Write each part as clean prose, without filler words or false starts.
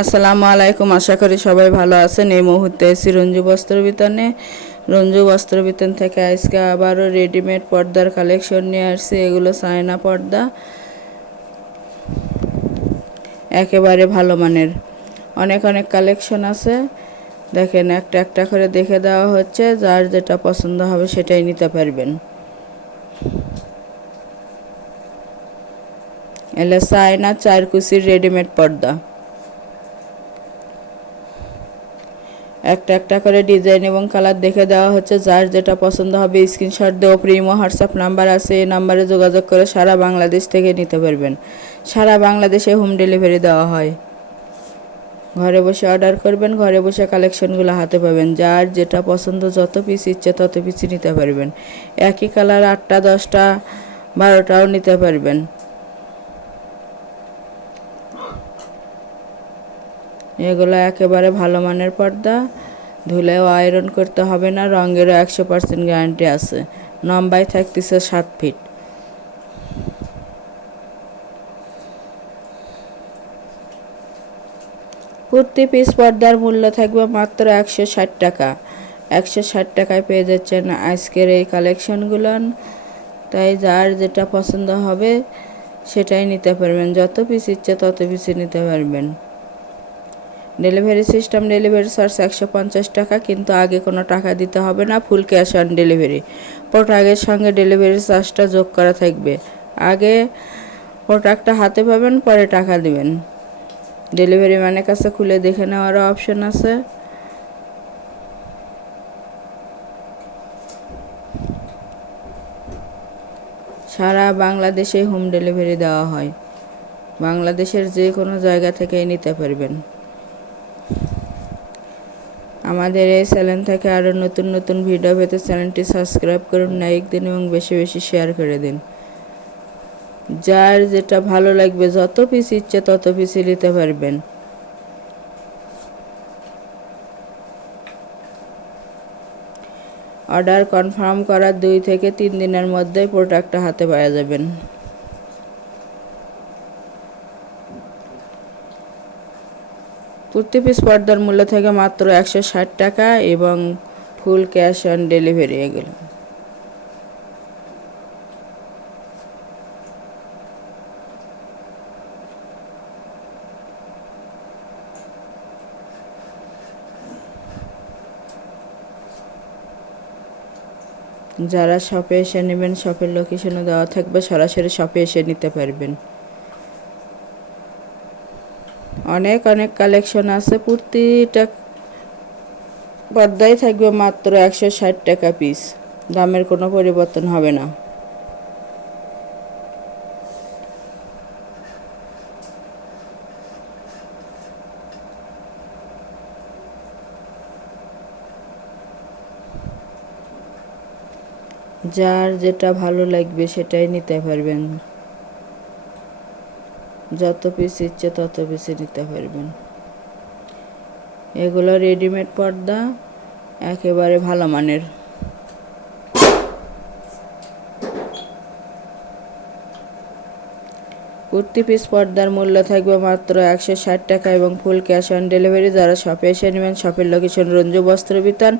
আসসালামু আলাইকুম, আশা করি সবাই ভালো আছেন। এই মুহূর্তে এসি রঞ্জু বস্ত্র বিতানে। রঞ্জু বস্ত্র বিতান থেকে আজকে আবারও রেডিমেড পর্দার কালেকশন নিয়ে আসছি। এগুলো চায়না পর্দা, একেবারে ভালো মানের। অনেক অনেক কালেকশন আছে, দেখেন একটা একটা করে দেখে দেওয়া হচ্ছে। যার যেটা পছন্দ হবে সেটাই নিতে পারবেন। এলে চায়না 4 কুচির রেডিমেড পর্দা। একটা একটা করে ডিজাইন এবং কালার দেখে দেওয়া হচ্ছে। যার যেটা পছন্দ হবে স্ক্রিনশট দেওয়া প্রিমো হোয়াটসঅ্যাপ নাম্বার আছে, এই নাম্বারে যোগাযোগ করে সারা বাংলাদেশ থেকে নিতে পারবেন। সারা বাংলাদেশে হোম ডেলিভারি দেওয়া হয়। ঘরে বসে অর্ডার করবেন, ঘরে বসে কালেকশনগুলো হাতে পাবেন। যার যেটা পছন্দ, যত পিস ইচ্ছে তত পিসই নিতে পারবেন। একই কালার 8টা 10টা 12টাও নিতে পারবেন। এগুলো একেবারে ভালো মানের পর্দা, ধুলেও আয়রন করতে হবে না, রঙেরও 100% গ্যারান্টি আছে। লম্বায় থাকতেছে 7 ফিট। প্রতি পিস পর্দার মূল্য থাকবে মাত্র 160 টাকা। 160 টাকায় পেয়ে যাচ্ছেন আজকের এই কালেকশনগুলো। তাই যার যেটা পছন্দ হবে সেটাই নিতে পারবেন। যত পিস ইচ্ছে তত পিসই নিতে পারবেন। ডেলিভারি সিস্টেম, ডেলিভারি চার্জ 150 টাকা, কিন্তু আগে কোনো টাকা দিতে হবে না। Full cash on delivery. প্রোডাক্টের সঙ্গে ডেলিভারি চার্জটা যোগ করা থাকবে। আগে প্রোডাক্টটা হাতে পাবেন, পরে টাকা দিবেন। ডেলিভারি ম্যানের কাছে খুলে দেখে নেওয়ারও অপশন আছে। সারা বাংলাদেশে হোম ডেলিভারি দেওয়া হয়। বাংলাদেশের যে কোনো জায়গা থেকেই নিতে পারবেন। আমাদের এই চ্যানেল থেকে আরও নতুন নতুন ভিডিও পেতে চ্যানেলটি সাবস্ক্রাইব করুন, লাইক দিন এবং বেশি বেশি শেয়ার করে দিন। যার যেটা ভালো লাগবে, যত পিস ইচ্ছে তত পিসই নিতে পারবেন। অর্ডার কনফার্ম করার 2 থেকে 3 দিনের মধ্যেই প্রোডাক্টটা হাতে পাওয়া যাবেন। প্রতি পিস পর্দার মূল্য থেকে মাত্র 160 টাকা এবং ফুল ক্যাশ অন ডেলিভারি। এগুলো যারা শপে এসে নেবেন, শপের লোকেশনও দেওয়া থাকবে, সরাসরি শপে এসে নিতে পারবেন। অনেক অনেক কালেকশন আছে। প্রতিটা পর্দায় থাকবে মাত্র 160 টাকা পিস। দামের কোনো পরিবর্তন হবে না। যার যেটা ভালো লাগবে সেটাই নিতে পারবেন। যত পিস ইচ্ছে তত পিসই নিতে পারবেন। এগুলো রেডিমেড পর্দা, একেবারে ভালো মানের। প্রতি পিস পর্দার মূল্য থাকবে মাত্র 160 টাকা এবং ফুল ক্যাশ অন ডেলিভারি। যারা শপে এসে নেবেন, শপের লোকেশন রঞ্জু বস্ত্র বিতান,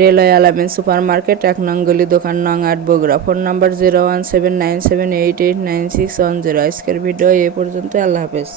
রেলওয়ে আলামিন সুপার মার্কেট, 1 নং গলি, দোকান নং 8, বগুড়া। Phone number 017978896110। আজকের ভিডিও এ পর্যন্ত। আল্লাহ হাফেজ।